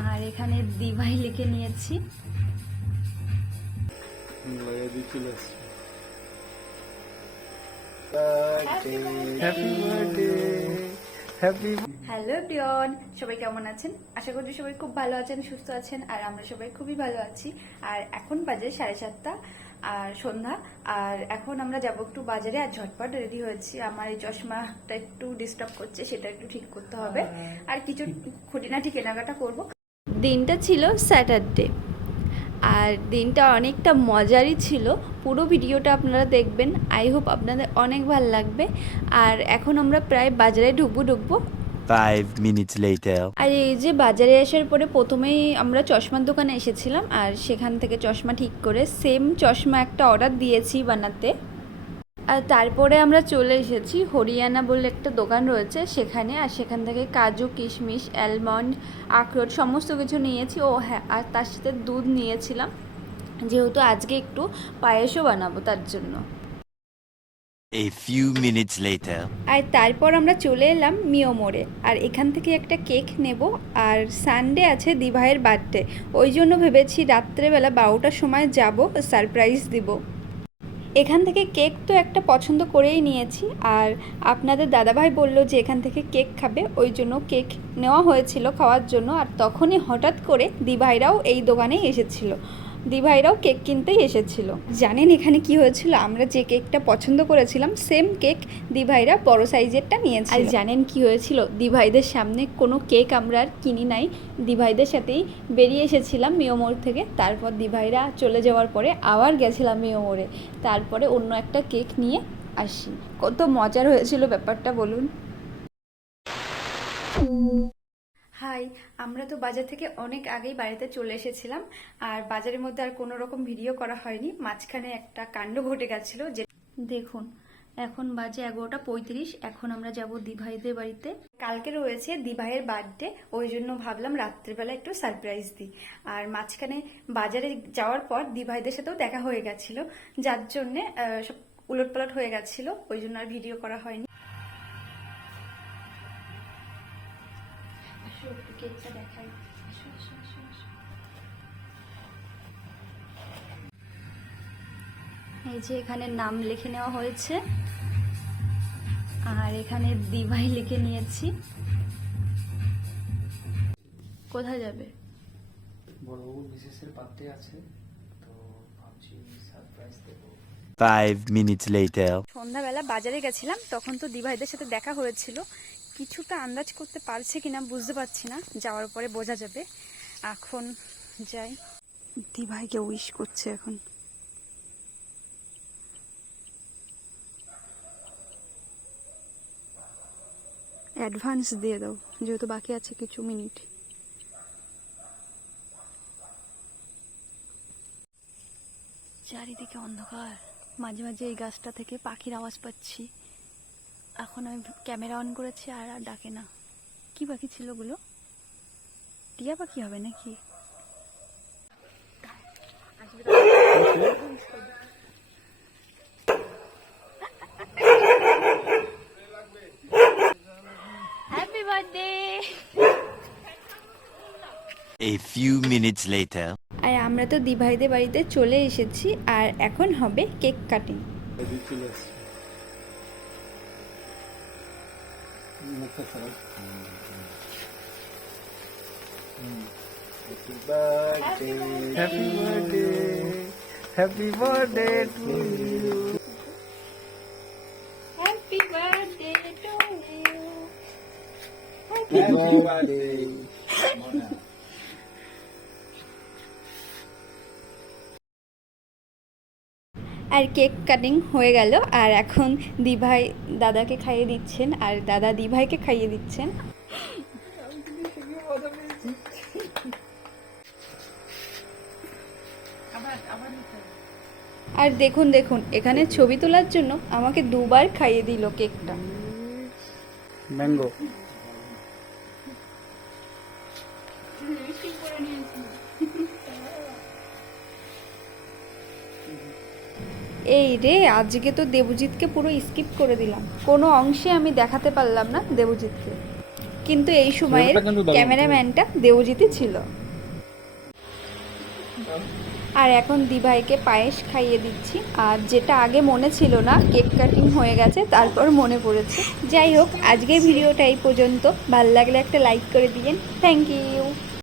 আর এখানে দিভাই লিখে নিয়েছি। Happy birthday happy hello Priyon সবাই কেমন আছেন? আশা করি সবাই খুব ভালো আছেন সুস্থ আছেন আর আমরা সবাই খুবই ভালো আছি। আর এখন বাজে সাড়ে সাতটা আর সন্ধ্যা আর এখন আমরা যাব একটু বাজারে আর ঝটপট রেডি হয়েছি। আমার এই চশমাটা একটু ডিস্টার্ব করছে সেটা একটু ঠিক করতে হবে। আর কিছু খুঁটিনাটি কেনাকাটা করব। দিনটা ছিল স্যাটারডে আর দিনটা অনেকটা মজারই ছিল। পুরো ভিডিওটা আপনারা দেখবেন। আই হোপ আপনাদের অনেক ভালো লাগবে। আর এখন আমরা প্রায় বাজারে ঢুকবো ঢুকবো Five minutes later. আর এই যে বাজারে আসার পরে প্রথমেই আমরা চশমার দোকানে এসেছিলাম, আর সেখান থেকে চশমা ঠিক করে সেম চশমা একটা অর্ডার দিয়েছি বানাতে। আর তারপরে আমরা চলে এসেছি, হরিয়ানা বলে একটা দোকান রয়েছে সেখানে, আর সেখান থেকে কাজু, কিশমিশ অ্যালমন্ড আখরোট সমস্ত কিছু নিয়েছি। ও হ্যাঁ আর তার সাথে দুধ নিয়েছিলাম, যেহেতু আজকে একটু পায়েসও বানাবো তার জন্য। A few minutes later. আর তারপর আমরা চলে এলাম মিও মোড়ে। আর এখান থেকে একটা কেক নেব, আর সানডে আছে দিভাইয়ের বার্থডে ওই জন্য ভেবেছি রাত্রেবেলা বারোটার সময় যাব সারপ্রাইজ দিব। এখান থেকে কেক তো একটা পছন্দ করেই নিয়েছি, আর আপনাদের দাদাভাই বলল যে এখান থেকে কেক খাবে, ওই জন্য কেক নেওয়া হয়েছিল খাওয়ার জন্য। আর তখনই হঠাৎ করে দিভাইরাও এই দোকানেই এসেছিল। দিভাইরাও কেক কিনতেই এসেছিল। জানেন এখানে কি হয়েছিল? আমরা যে কেকটা পছন্দ করেছিলাম সেম কেক দিভাইরা বড় সাইজেরটা নিয়েছে আর জানেন কি হয়েছিল? দিভাইদের সামনে কোনো কেক আমরা আর কিনি নাই। দিভাইদের সাথেই বেরিয়ে এসেছিলাম মিয়োমোড় থেকে। তারপর দিভাইরা চলে যাওয়ার পরে আবার গেছিলাম মিয়োমোড়ে তারপরে অন্য একটা কেক নিয়ে আসি। কত মজার হয়েছিল ব্যাপারটা বলুন। হাই আমরা তো বাজার থেকে অনেক আগেই বাড়িতে চলে এসেছিলাম, আর বাজারের মধ্যে আর কোনো রকম ভিডিও করা হয়নি। মাঝখানে একটা কাণ্ড ঘটে গেছিল যে দেখুন, এখন বাজে এগারোটা পঁয়ত্রিশ, এখন আমরা যাব দিভাইদের বাড়িতে। কালকে রয়েছে দিভাইয়ের বার্থডে, ওই জন্য ভাবলাম রাত্রেবেলা একটু সারপ্রাইজ দিই। আর মাঝখানে বাজারে যাওয়ার পর দিভাইদের সাথেও দেখা হয়ে গেছিল, যার জন্যে সব উলটপালট হয়ে গেছিল, ওই জন্য আর ভিডিও করা হয়নি। একটু কেকটা দেখাই। এই যে এখানে নাম লিখে নেওয়া হয়েছে। আর এখানে দিভাই লিখে নিয়েছি। কোথায় যাবে? বড়বাবু মিসেসের বার্থডে আছে তো ভাবছি সারপ্রাইজ দেবো। Five minutes later. সন্ধ্যাবেলা বাজারে গেছিলাম তখন তো দিভাইদের সাথে দেখা হয়েছিল। কিছুটা আন্দাজ করতে পারছে কিনা বুঝতে পারছি না। যাওয়ার পরে বোঝা যাবে। এখন যাই। দিভাইকে উইশ করছে এখন। অ্যাডভান্স দিয়ে দাও, যেহেতু বাকি আছে কিছু মিনিট চারিদিকে অন্ধকার। মাঝে মাঝে এই গাছটা থেকে পাখির আওয়াজ পাচ্ছি। এখন আমি ক্যামেরা অন করেছি আর আর ডাকে না। কি পাখি ছিল ওগুলো? টিয়া পাখি হবে নাকি? Happy birthday A few minutes later. আর আমরা তো দিভাইদের বাড়িতে চলে এসেছি আর এখন হবে কেক কাটিং। দিচ্ছিল মুখটা খারাপ happy birthday happy birthday to you happy birthday to you R cake cutting হয়ে গেল আর এখন দিভাই দাদাকে খাইয়ে দিচ্ছেন আর দাদা দিভাইকে খাইয়ে দিচ্ছেন। আর দেখুন দেখুন এখানে ছবি তোলার জন্য আমাকে দুবার খাইয়ে দিল কেকটা। ম্যাঙ্গো। এই রে আজকে তো দেবজিৎকে পুরো স্কিপ করে দিলাম। কোনো অংশে আমি দেখাতে পারলাম না দেবজিৎকে। কিন্তু এই সময়ের। ক্যামেরাম্যানটা দেবজিৎই ছিল। আর এখন দিভাইকে পায়েস খাইয়ে দিচ্ছি। আর যেটা আগে মনে ছিল না কেক কাটিং হয়ে গেছে তারপর মনে পড়েছে। যাই হোক আজকে ভিডিওটা এই পর্যন্ত। ভালো লাগলে একটা লাইক করে দিয়েন। Thank you